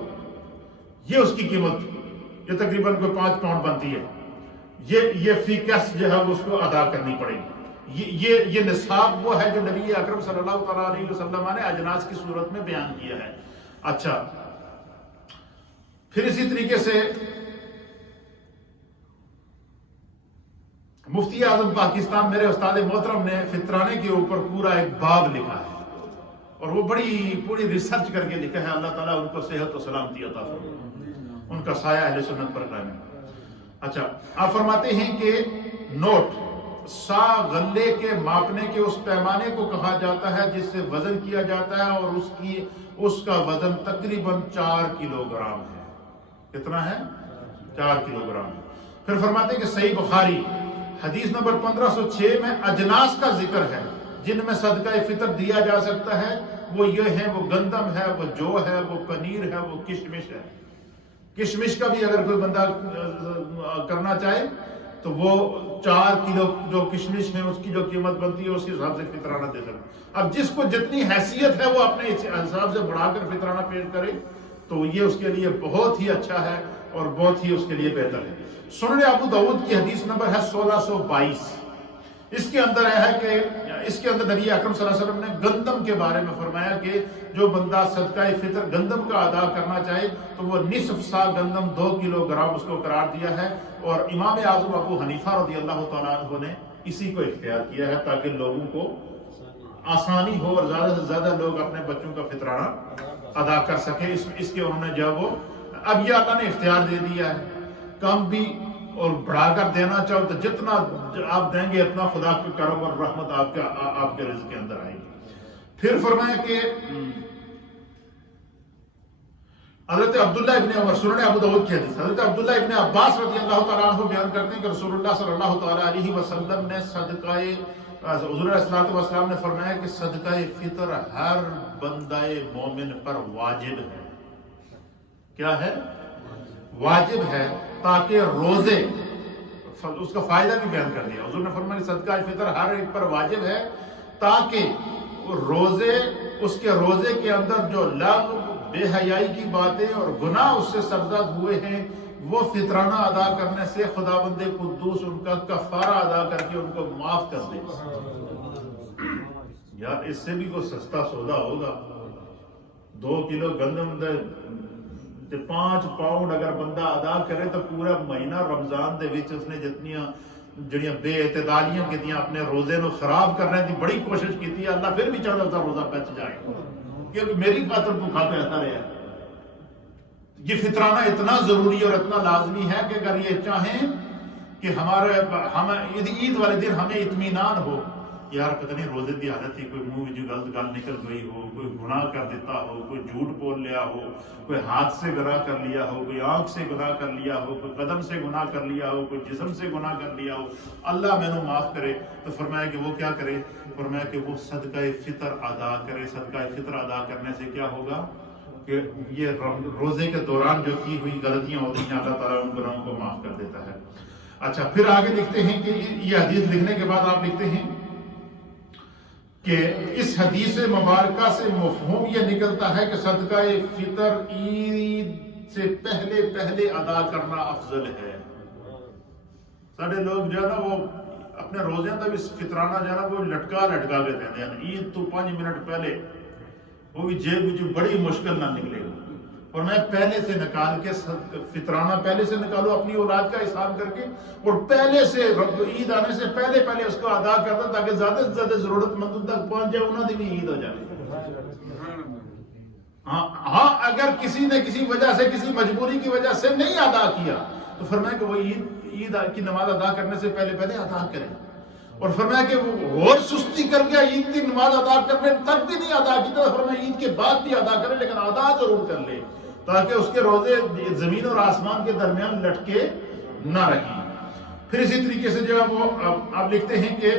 یہ اس کی قیمت، یہ تقریباً کوئی 5 پاؤنڈ بنتی ہے۔ یہ فی کس جو ہے اس کو ادا کرنی پڑے گی۔ یہ نصاب وہ ہے جو نبی اکرم صلی اللہ تعالیٰ علیہ وسلم نے اجناس کی صورت میں بیان کیا ہے۔ اچھا، پھر اسی طریقے سے مفتی اعظم پاکستان میرے استاد محترم نے فطرانے کے اوپر پورا ایک باب لکھا ہے، اور وہ پوری ریسرچ کر کے لکھا ہے۔ اللہ تعالیٰ ان کو صحت و سلامتی عطا فرمائے، ان کا سایہ اہل سنت پر قائم ہے۔ اچھا، آپ فرماتے ہیں کہ نوٹ، سا غلے کے ماپنے کے اس پیمانے کو کہا جاتا ہے جس سے وزن کیا جاتا ہے، اور اس کا وزن تقریباً 4 کلو گرام ہے۔ کتنا ہے؟ 4 کلو گرام ہے۔ پھر فرماتے ہیں کہ صحیح بخاری حدیث نمبر 1506 میں اجناس کا ذکر ہے جن میں صدقہ فطر دیا جا سکتا ہے۔ وہ یہ ہیں، وہ گندم ہے، وہ جو ہے، وہ پنیر ہے، وہ کشمش ہے۔ کشمش کا بھی اگر کوئی بندہ کرنا چاہے تو وہ 4 کلو جو کشمش ہے اس کی جو قیمت بنتی ہے اس کے حساب سے فطرانہ دے سکتا۔ اب جس کو جتنی حیثیت ہے وہ اپنے حساب سے بڑھا کر فطرانہ پیش کرے تو یہ اس کے لیے بہت ہی اچھا ہے اور بہت ہی اس کے لیے بہتر ہے۔ سنن ابو داؤد کی حدیث نمبر ہے 1622۔ اس کے اندر نبی اکرم صلی اللہ علیہ وسلم نے گندم کے بارے میں فرمایا کہ جو بندہ صدقہ فطر گندم کا ادا کرنا چاہے تو وہ نصف سا گندم 2 کلو گرام اس کو قرار دیا ہے، اور امام اعظم ابو حنیفہ رضی اللہ تعالیٰ عنہ نے اسی کو اختیار کیا ہے تاکہ لوگوں کو آسانی ہو اور زیادہ سے زیادہ لوگ اپنے بچوں کا فطرانہ ادا کر سکے۔ اس کے انہوں نے اب یہ اللہ نے اختیار دے دیا ہے، کم بھی اور بڑھا کر دینا چاہو تو جتنا آپ دیں گے اتنا خدا کا کرم اور رحمت آپ کے رزق کے اندر آئے گی۔ پھر فرمایا کہ حضرت عبداللہ ابن عمر، سنن ابو داؤد کی حدیث، حضرت عبداللہ ابن عباس رضی اللہ تعالیٰ عنہ بیان کرتے ہیں کہ رسول اللہ صلی اللہ تعالیٰ علیہ وسلم نے حضور علیہ السلام نے فرمایا کہ صدقہ فطر ہر بندہ مومن پر واجب ہے۔ کیا ہے؟ واجب ہے، تاکہ روزے، اس کا فائدہ بھی بیان کر دیا۔ حضور نے فرمایا کہ صدقہ فطر ہر ایک پر واجب ہے تاکہ روزے، اس کے روزے کے اندر جو لغو، بے حیائی کی باتیں اور گناہ اس سے سرزد ہوئے ہیں وہ فطرانہ ادا کرنے سے خداوند قدوس ان کا کفارہ ادا کر کے ان کو معاف کر دے۔ یار اس سے بھی کوئی سستا سودا ہوگا؟ 2 کلو گندم 5 پاؤنڈ اگر بندہ ادا کرے تو پورا مہینہ رمضان دے وچ اس نے جڑیاں بے اعتدالیاں کیتیاں اپنے روزے نو خراب کرنے دی بڑی کوشش کی، اللہ پھر بھی چاہتا تھا روزہ بچ جائے کیونکہ میری خاطر بھوکا پیسہ رہا۔ یہ فطرانہ اتنا ضروری اور اتنا لازمی ہے کہ اگر یہ چاہیں کہ ہم عید والے دن ہمیں اطمینان ہو، یار پتہ نہیں روزے دی حالت ہی کوئی منہ جو غلط گل نکل گئی ہو، کوئی گناہ کر دیتا ہو، کوئی جھوٹ بول لیا ہو، کوئی ہاتھ سے گناہ کر لیا ہو، کوئی آنکھ سے گناہ کر لیا ہو، کوئی قدم سے گناہ کر لیا ہو، کوئی جسم سے گناہ کر لیا ہو، اللہ میں نے معاف کرے، تو فرمایا کہ وہ کیا کرے؟ فرمایا کہ وہ صدقہ فطر ادا کرے۔ صدقہ فطر ادا کرنے سے کیا ہوگا کہ یہ روزے کے دوران جو کی ہوئی غلطیاں ہوتی ہیں اللہ تعالیٰ ان گناہوں کو معاف کر دیتا ہے۔ اچھا، پھر آگے لکھتے ہیں کہ یہ حدیث لکھنے کے بعد آپ لکھتے ہیں کہ اس حدیث مبارکہ سے مفہوم یہ نکلتا ہے کہ صدقہ فطر عید سے پہلے ادا کرنا افضل ہے۔ سارے لوگ جو ہے نا وہ اپنے روزے تک اس فطرانہ جو ہے نا وہ لٹکا کے دیتے ہیں، عید تو 5 منٹ پہلے، وہ بھی جیب جو بڑی مشکل نہ نکلے گا، اور میں پہلے سے نکال کے فطرانہ پہلے سے نکالو اپنی اولاد کا حساب کر کے، اور پہلے سے عید آنے سے پہلے اس کو ادا کر دو تاکہ زیادہ سے زیادہ ضرورت مندوں تک پہنچ جائے، انہوں نے بھی عید ہو جائے۔ ہاں اگر کسی نے کسی وجہ سے، کسی مجبوری کی وجہ سے نہیں ادا کیا تو فرمایا کہ وہ عید کی نماز ادا کرنے سے پہلے ادا کرے، اور فرمایا کہ وہ اور سستی کر گیا عید کی نماز ادا کرنے تک بھی نہیں ادا کی، تو فرمایا عید کے بعد بھی ادا کرے لیکن ادا ضرور کر لے تاکہ اس کے روزے زمین اور آسمان کے درمیان لٹکے نہ رہیں۔ پھر اسی طریقے سے جو ہے وہ آپ لکھتے ہیں کہ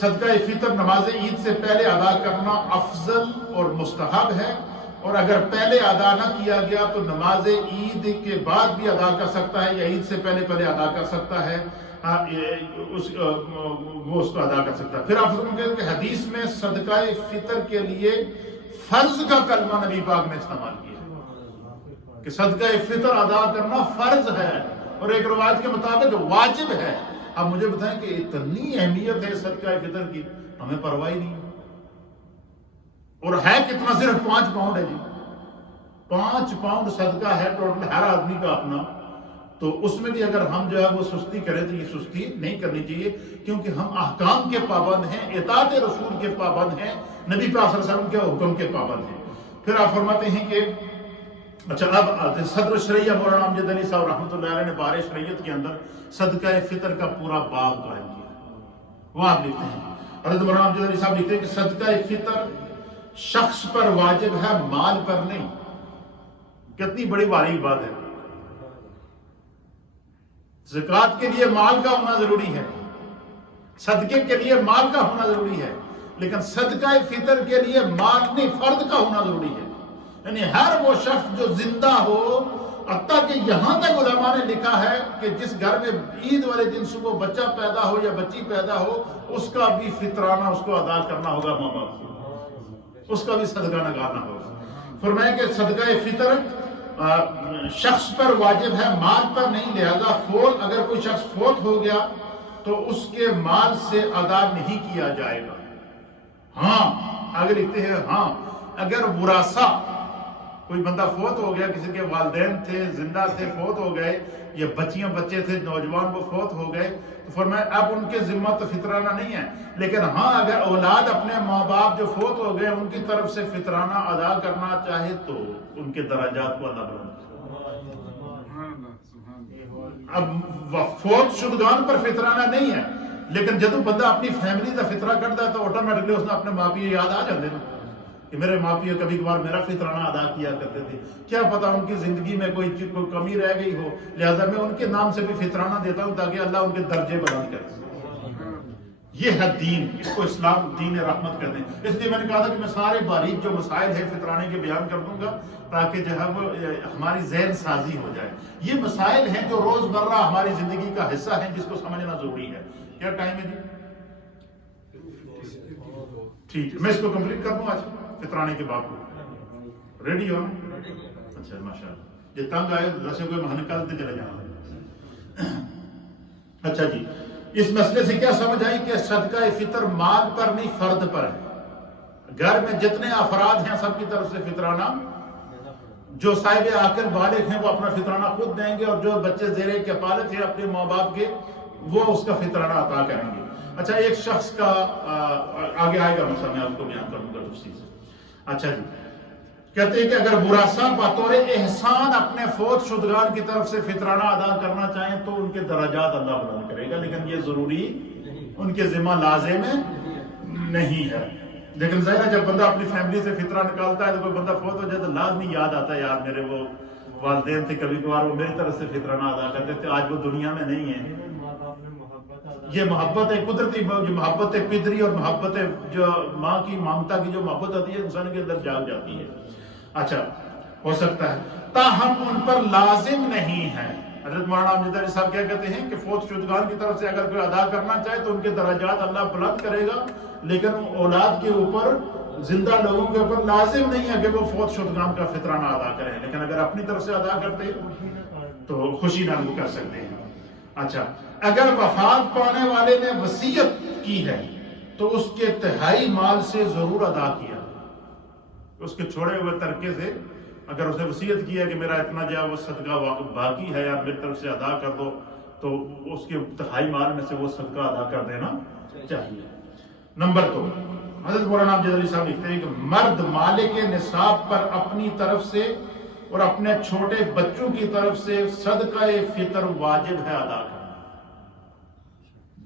صدقہ فطر نماز عید سے پہلے ادا کرنا افضل اور مستحب ہے، اور اگر پہلے ادا نہ کیا گیا تو نماز عید کے بعد بھی ادا کر سکتا ہے یا عید سے پہلے ادا کر سکتا ہے، وہ اس کو ادا کر سکتا ہے۔ پھر آپ سمجھیں کہ حدیث میں صدقہ فطر کے لیے فرض کا کلمہ نبی پاک نے استعمال کیا کہ صدقہ فطر ادا کرنا فرض ہے، اور ایک روایت کے مطابق واجب ہے، اب مجھے بتائیں کہ اتنی اہمیت ہے صدقہ فطر کی، ہمیں پرواہ ہی نہیں ہے۔ اور ہے کتنا؟ صرف 5 پاؤنڈ ہے جی، 5 پاؤنڈ صدقہ ہے ٹوٹل ہر آدمی کا اپنا۔ تو اس میں بھی اگر ہم جو ہے وہ سستی کریں تو یہ سستی نہیں کرنی چاہیے، کیونکہ ہم احکام کے پابند ہیں، اطاعت رسول کے پابند ہیں، نبی پاک صلی اللہ علیہ وسلم کے حکم کے پابند ہیں۔ پھر آپ فرماتے ہیں کہ اچھا اب صدر الشریعہ مولانا امجد علی صاحب رحمۃ اللہ علیہ نے بار شریعت کے اندر صدقہ فطر کا پورا باب قائم کیا۔ وہ آپ لکھتے ہیں، حضرت مولانا امجد علی صاحب لکھتے ہیں کہ صدقہ فطر شخص پر واجب ہے، مال پر نہیں۔ کتنی بڑی باریک بات ہے۔ زکوٰۃ کے لیے مال کا ہونا ضروری ہے، صدقے کے لیے مال کا ہونا ضروری ہے، لیکن صدقہ فطر کے لیے مال نہیں، فرد کا ہونا ضروری ہے۔ یعنی ہر وہ شخص جو زندہ ہو، حتیٰ کہ یہاں تک علماء نے لکھا ہے کہ جس گھر میں عید والے دن صبح بچہ پیدا ہو یا بچی پیدا ہو، اس کا بھی فطرانہ اس کو ادا کرنا ہوگا، ماں باپ کو اس کا بھی صدقہ نکالنا ہوگا۔ فرمایا کہ صدقہ فطر شخص پر واجب ہے، مال پر نہیں، لہذا فوت اگر کوئی شخص فوت ہو گیا تو اس کے مال سے ادا نہیں کیا جائے گا۔ ہاں اگر لکھتے ہیں ہاں اگر وراثہ، کوئی بندہ فوت ہو گیا، کسی کے والدین تھے زندہ تھے فوت ہو گئے، یا بچیاں بچے تھے نوجوان وہ فوت ہو گئے، تو فرمایا اب ان کے ذمہ تو فطرانہ نہیں ہے، لیکن ہاں اگر اولاد اپنے ماں باپ جو فوت ہو گئے ان کی طرف سے فطرانہ ادا کرنا چاہے تو ان کے درجات کو اللہ بلند۔ اب فوت شدگان پر فطرانہ نہیں ہے، لیکن جدو بندہ اپنی فیملی کا فطرہ کرتا ہے تو آٹومیٹکلی اس نے اپنے ماں پیو یاد آ جاتے ہیں کہ میرے ماں پیو کبھی کبھار میرا فطرانہ ادا کیا کرتے تھے، کیا پتا ان کی زندگی میں کوئی کمی رہ گئی ہو، لہذا میں ان کے نام سے بھی فطرانہ دیتا ہوں تاکہ اللہ ان کے درجے بلند کرے۔ یہ ہے دین، اس کو اسلام دین رحمت کہتے ہیں۔ اس لیے میں نے کہا تھا کہ میں سارے باریک جو مسائل ہیں فطرانے کے بیان کر دوں گا تاکہ جو ہے وہ ہماری ذہن سازی ہو جائے۔ یہ مسائل ہیں جو روز مرہ ہماری زندگی کا حصہ ہیں، جس کو سمجھنا ضروری ہے۔ کیا ٹائم ہے جی؟ ٹھیک ہے، میں اس کو کمپلیٹ کر دوں آج فطرانے کے باب کو۔ ریڈی ہو؟ اچھا ماشاء اللہ، یہ تنگ آئے جیسے کوئی مہن نکالتے چلے جانا۔ اچھا جی، اس مسئلے سے کیا سمجھ آئی کہ صدقہ فطر مال پر نہیں فرد پر ہے۔ گھر میں جتنے افراد ہیں سب کی طرف سے فطرانہ، جو صاحب عاقل بالغ ہیں وہ اپنا فطرانہ خود دیں گے، اور جو بچے زیر کفالت ہیں اپنے ماں باپ کے وہ اس کا فطرانہ عطا کریں گے۔ اچھا ایک شخص کا آگے آئے گا مسئلہ، میں آپ کو بیان کروں گا تفصیل سے۔ اچھا جی، کہتے ہیں کہ اگر وراثہ بطور احسان اپنے فوت شدگان کی طرف سے فطرانہ ادا کرنا چاہیں تو ان کے درجات اللہ بلند کرے گا، لیکن یہ ضروری ان کے ذمہ لازم نہیں ہے۔ لیکن ظاہر ہے جب بندہ اپنی فیملی سے فطرہ نکالتا ہے تو کوئی بندہ فوت ہو جائے تو لازمی یاد آتا ہے، یار میرے وہ والدین تھے کبھی کبھار وہ میری طرف سے فطرانہ ادا کرتے تھے، آج وہ دنیا میں نہیں ہیں۔ یہ محبت ہے قدرتی، جو محبت پدری اور محبت جو ماں کی ممتا کی جو محبت ہوتی ہے انسان کے اندر جاگ جاتی ہے۔ اچھا ہو سکتا ہے، تاہم ان پر لازم نہیں ہے۔ حضرت مولانا امجد علی صاحب کیا کہتے ہیں کہ فوت شدگان کی طرف سے اگر کوئی ادا کرنا چاہے تو ان کے درجات اللہ بلند کرے گا، لیکن اولاد کے اوپر، زندہ لوگوں کے اوپر لازم نہیں ہے کہ وہ فوت شدگان کا فطرانہ ادا کریں، لیکن اگر اپنی طرف سے ادا کرتے تو خوشی نال کر سکتے ہیں۔ اچھا اگر وفات پانے والے نے وصیت کی ہے تو اس کے تہائی مال سے ضرور ادا کیا، اس کے چھوڑے ہوئے ترکے سے اگر اس نے وصیت کیا کہ میرا اتنا جو وہ صدقہ باقی ہے یا میری طرف سے ادا کر دو، تو اس کے تہائی مال میں سے وہ صدقہ ادا کر دینا چاہیے۔ نمبر 2، حضرت مولانا امجد علی صاحب لکھتے ہیں کہ مرد مالک نصاب پر اپنی طرف سے اور اپنے چھوٹے بچوں کی طرف سے صدقہ فطر واجب ہے ادا کرنا۔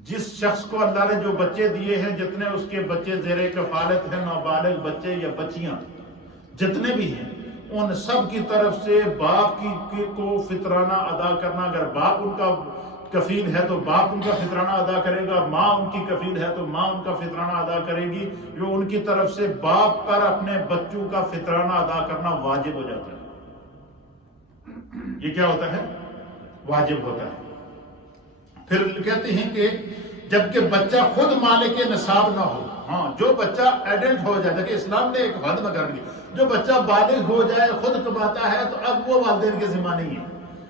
جس شخص کو اللہ نے جو بچے دیے ہیں، جتنے اس کے بچے زیر کفالت ہیں، نابالغ بچے یا بچیاں جتنے بھی ہیں، ان سب کی طرف سے باپ کی کو فطرانہ ادا کرنا۔ اگر باپ ان کا کفیل ہے تو باپ ان کا فطرانہ ادا کرے گا، ماں ان کی کفیل ہے تو ماں ان کا فطرانہ ادا کرے گی۔ جو ان کی طرف سے باپ پر اپنے بچوں کا فطرانہ ادا کرنا واجب ہو جاتا ہے۔ یہ کیا ہوتا ہے؟ واجب ہوتا ہے۔ پھر کہتے ہیں کہ جبکہ بچہ خود مالک نصاب نہ ہو، ہاں جو بچہ ایڈلٹ ہو جائے، دیکھیں اسلام نے ایک حد مقرر کی، جو بچہ بالغ ہو جائے خود کماتا ہے تو اب وہ والدین کے ذمہ نہیں ہے،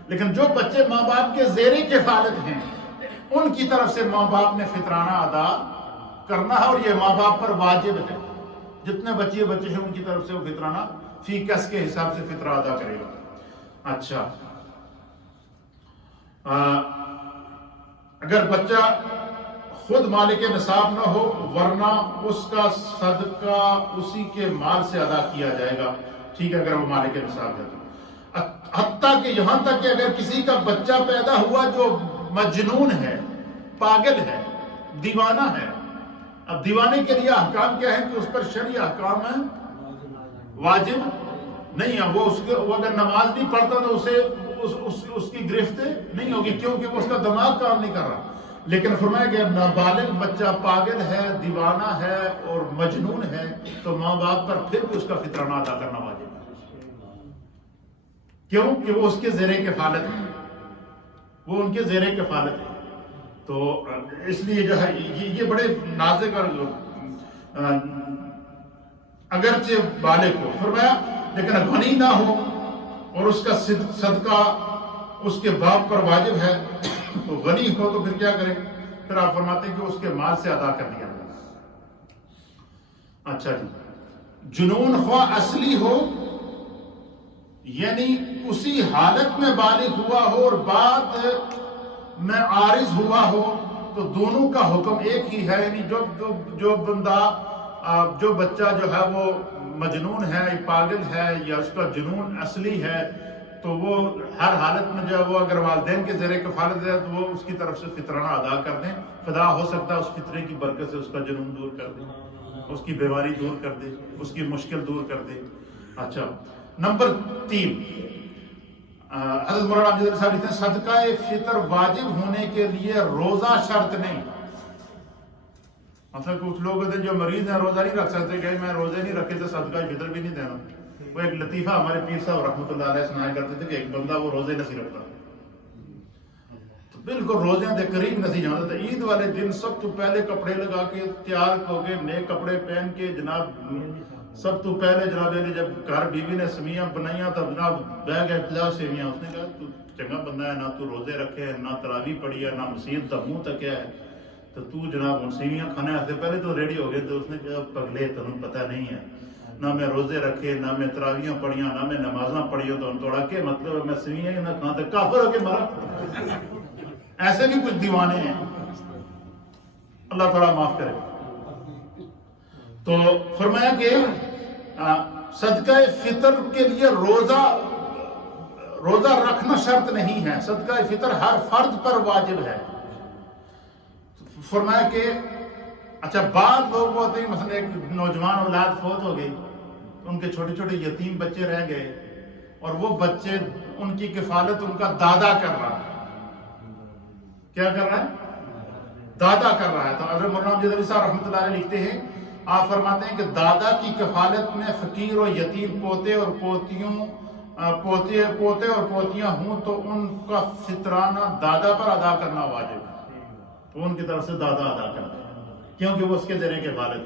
لیکن جو بچے ماں باپ کے زیر کفالت ہیں ان کی طرف سے ماں باپ نے فطرانہ ادا کرنا ہے، اور یہ ماں باپ پر واجب ہے. جتنے بچے ہیں ان کی طرف سے وہ فطرانہ فی کس کے حساب سے فطرہ ادا کرے گا. اچھا، اگر بچہ خود مالک نصاب نہ ہو ورنہ اس کا صدقہ اسی کے مال سے ادا کیا جائے گا. ٹھیک ہے، اگر وہ مالک نصاب ہے تو. حتیٰ کہ یہاں تک کہ اگر کسی کا بچہ پیدا ہوا جو مجنون ہے، پاگل ہے، دیوانہ ہے. اب دیوانے کے لیے احکام کیا ہے کہ اس پر شرعی احکام ہے واجب نہیں ہے. وہ اگر نماز نہیں پڑھتا تو اسے اس کی گرفت نہیں ہوگی، کیونکہ وہ اس کا دماغ کام نہیں کر رہا. لیکن فرمایا کہ نابالغ بچہ پاگل ہے، دیوانہ ہے اور مجنون ہے تو ماں باپ پر پھر بھی اس کا فطرانہ ادا کرنا واجب ہے. کیوں کہ وہ اس کے زیر کفالت ہے، وہ ان کے زیر کفالت ہے. تو اس لیے جو ہے یہ بڑے نازک اور اگرچہ بالغ ہو، فرمایا لیکن غنی نہ ہو اور اس کا صدقہ اس کے باپ پر واجب ہے، تو غنی ہو تو پھر کیا کرے؟ پھر آپ فرماتے ہیں کہ اس کے مال سے ادا کر دیا جائے. اچھا جی، جنون خواہ اصلی ہو یعنی اسی حالت میں بالغ ہوا ہو اور بعد میں عارض ہوا ہو تو دونوں کا حکم ایک ہی ہے. یعنی جو بندہ جو بچہ جو ہے وہ مجنون ہے، پاگل ہے، یا اس کا جنون اصلی ہے، تو وہ ہر حالت میں جو ہے وہ اگر والدین کے زیر کفالت ہے تو وہ اس کی طرف سے فطرانہ ادا کر دیں. خدا ہو سکتا ہے اس فطرے کی برکت سے اس کا جنون دور کر دے، اس کی بیماری دور کر دے، اس کی مشکل دور کر دے. اچھا، نمبر 3، حضرت مولانا امجد علی صاحب لکھتے ہیں صدقہ فطر واجب ہونے کے لیے روزہ شرط نہیں. مطلب کچھ لوگ ہوتے ہیں جو مریض ہیں روزہ نہیں رکھ سکتے، کہ میں روزے نہیں رکھے تو صدقہ فطر بھی نہیں دینا. وہ ایک لطیفہ ہمارے پیر صاحب رحمۃ اللہ علیہ سنایا کرتے تھے کہ ایک بندہ وہ روزے نہیں رکھتا، تو بالکل روزے کے قریب نہیں جاتا تھا. عید والے دن سب تو پہلے کپڑے لگا کے تیار ہو کے نئے کپڑے پہن کے جناب سب تو پہلے جناب جب گھر بیوی نے سویاں بنائیاں تب جناب بہ گئے پلاؤ سیویاں. اس نے کہا تو چنگا بندہ ہے، نہ تو روزے رکھے ہے، نہ تراویح پڑھی ہے، نہ مسیت کا منہ تکیا ہے، تو جناب ان سیویاں کھانے سے پہلے تو ریڈی ہو گئے. تو اس نے کہا پگلے تمہیں پتہ نہیں ہے، نہ میں روزے رکھے، نہ میں تراویحاں پڑھیاں، نہ میں نمازاں پڑھیاں، تو توڑا کے مطلب میں سویاں ہی نہ کھاتا، کافر ہو کے مرا. ایسے بھی کچھ دیوانے ہیں، اللہ تعالیٰ معاف کرے. تو فرمایا کہ صدقہ فطر کے لیے روزہ رکھنا شرط نہیں ہے، صدقہ فطر ہر فرد پر واجب ہے. فرمایا کہ اچھا بعض لوگ ہوتے ہیں، مثلا ایک نوجوان اولاد فوت ہو گئی، ان کے چھوٹے چھوٹے یتیم بچے رہ گئے اور وہ بچے ان کی کفالت ان کا دادا کر رہا ہے. کیا کر رہا ہے؟ دادا کر رہا ہے. تو حضرت مولانا امجد علی صاحب رحمۃ اللہ علیہ لکھتے ہیں، آپ فرماتے ہیں کہ دادا کی کفالت میں فقیر و یتیم پوتے اور پوتیاں ہوں تو ان کا فطرانہ دادا پر ادا کرنا واجب ہے. تو ان کی طرف سے دادا ادا کرنا ہے کیونکہ وہ اس کے ذریعے کفالت ہے.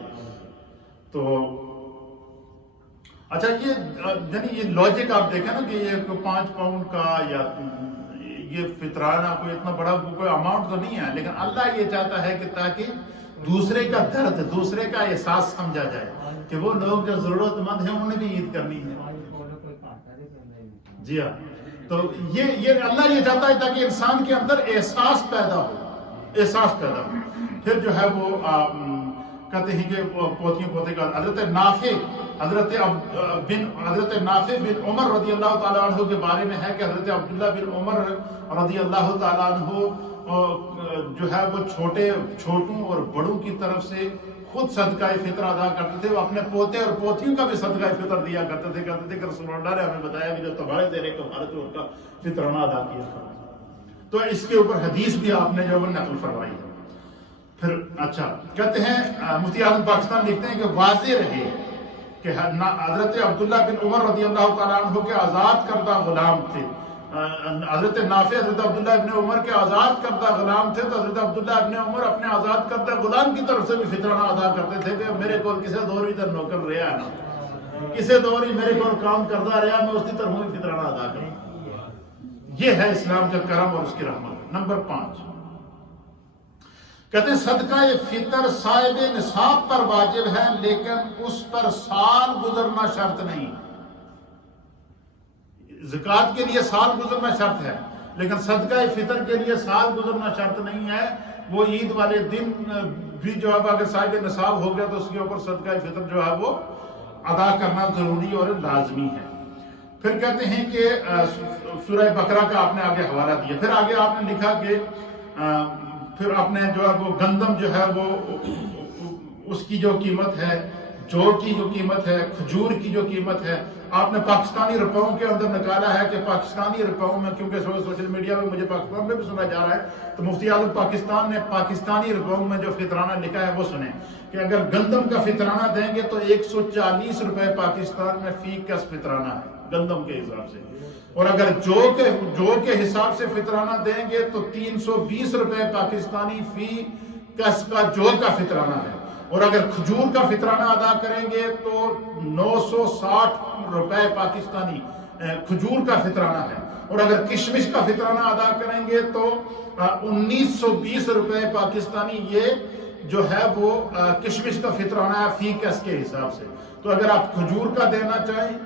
تو اچھا، یہ لاجک آپ دیکھیں نا کہ یہ 5 پاؤنڈ کا یا یہ فطرانہ کوئی اتنا بڑا کوئی اماؤنٹ تو نہیں ہے، لیکن اللہ یہ چاہتا ہے کہ تاکہ دوسرے کا درد، دوسرے کا احساس سمجھا جائے کہ وہ لوگ جو ضرورت مند ہیں انہیں بھی عید کرنی ہے. جی ہاں، تو یہ اللہ یہ چاہتا ہے تاکہ انسان کے اندر احساس پیدا ہو. پھر جو ہے وہ کہتے ہیں کہ پوتیوں پوتے کا حضرت نافع بن عمر رضی اللہ تعالیٰ عنہ کے بارے میں ہے کہ حضرت عبداللہ بن عمر رضی اللہ تعالیٰ عنہ جو ہے وہ چھوٹوں اور بڑوں کی طرف سے خود صدقہ فطر ادا کرتے تھے. وہ اپنے پوتے اور پوتیوں کا بھی صدقہ فطر دیا کرتے تھے. کہتے تھے کہ رسول اللہ نے ہمیں بتایا کہ جو تمہارے زیر کفالت ان کا فطرانہ ادا کیا تھا. تو اس کے اوپر حدیث بھی آپ نے جو نقل فرمائی ہے. پھر اچھا کہتے ہیں مفتی اعظم پاکستان لکھتے ہیں کہ واضح رہے کہ حضرت عبداللہ بن عمر رضی اللہ تعالیٰ عنہ کے آزاد کردہ غلام تھے. حضرت نافع حضرت عبداللہ ابن عمر کے آزاد کردہ غلام تھے. تو حضرت عبداللہ ابن عمر اپنے آزاد کردہ غلام کی طرف سے بھی فطرانہ ادا کرتے تھے کہ میرے کو کسی دور ادھر نوکر رہا نا، کسی دور ہی میرے کو کام کرتا رہا، میں اس کی طرف بھی فطرانہ ادا کروں. یہ ہے اسلام کا کرم اور اس کی رحمت. نمبر 5، کہتے ہیں صدقہ فطر صاحب نصاب پر واجب ہے لیکن اس پر سال گزرنا شرط نہیں. زکوٰۃ کے لیے سال گزرنا شرط ہے لیکن صدقہ فطر کے لیے سال گزرنا شرط نہیں ہے. وہ عید والے دن بھی جو ہے اگر صاحب نصاب ہو گیا تو اس کے اوپر صدقہ فطر جو ہے وہ ادا کرنا ضروری اور لازمی ہے. پھر کہتے ہیں کہ سورہ بقرہ کا آپ نے آگے حوالہ دیا. پھر آگے آپ نے لکھا کہ پھر آپ نے جو ہے وہ گندم جو ہے وہ اس کی جو قیمت ہے، جو کی جو قیمت ہے، کھجور کی جو قیمت ہے، آپ نے پاکستانی روپیوں کے اندر نکالا ہے کہ پاکستانی روپیوں میں، کیونکہ سوشل میڈیا میں مجھے پاکستان میں بھی سنا جا رہا ہے، تو مفتی اعظم پاکستان نے پاکستانی روپیوں میں جو فطرانہ لکھا ہے وہ سنیں کہ اگر گندم کا فطرانہ دیں گے تو 140 روپے پاکستان میں فی کس فطرانہ ہے گندم کے حساب سے، اور اگر جو کے حساب سے فطرانہ دیں گے تو 320 روپے پاکستانی فی کس کا جو کا فطرانہ ہے، اور اگر کھجور کا فطرانہ ادا کریں گے تو 960 روپے پاکستانی کھجور کا فطرانہ ہے، اور اگر کشمش کا فطرانہ ادا کریں گے تو 1920 روپے پاکستانی یہ جو ہے وہ کشمش کا فطرانہ ہے فی کس کے حساب سے. تو اگر آپ کھجور کا دینا چاہیں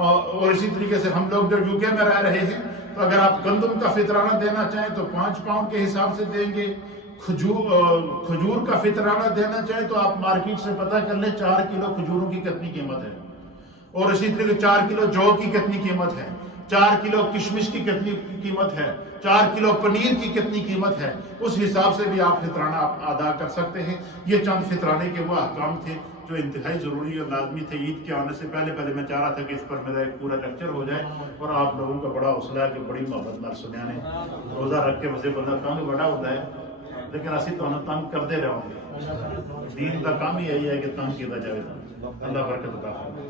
اور اسی طریقے سے ہم لوگ جو یو کے میں رہ رہے ہیں تو اگر آپ گندم کا فطرانہ دینا چاہیں تو 5 پاؤنڈ کے حساب سے دیں گے. کھجور کا فطرانہ دینا چاہیں تو آپ مارکیٹ سے پتہ کر لیں 4 کلو کھجوروں کی کتنی قیمت ہے، اور اسی طریقے 4 کلو جو کی کتنی قیمت ہے، 4 کلو کشمش کی کتنی قیمت ہے، 4 کلو پنیر کی کتنی قیمت ہے، اس حساب سے بھی آپ فطرانہ ادا کر سکتے ہیں. یہ چند فطرانے کے وہ احکام تھے جو انتہائی ضروری اور لازمی تھے. عید کے آنے سے پہلے میں چاہ رہا تھا کہ اس پر میرا ایک پورا لیکچر ہو جائے، اور آپ لوگوں کا بڑا حوصلہ ہے کہ بڑی محبت نال سنیا نے. روزہ رکھ کے ویسے بندہ تنگ بڑا ہوتا ہے لیکن اسی تو تنگ کرتے رہو گے. دین کا کام ہی یہی ہے کہ تنگ کیا جائے. اللہ برکت عطا فرمائے.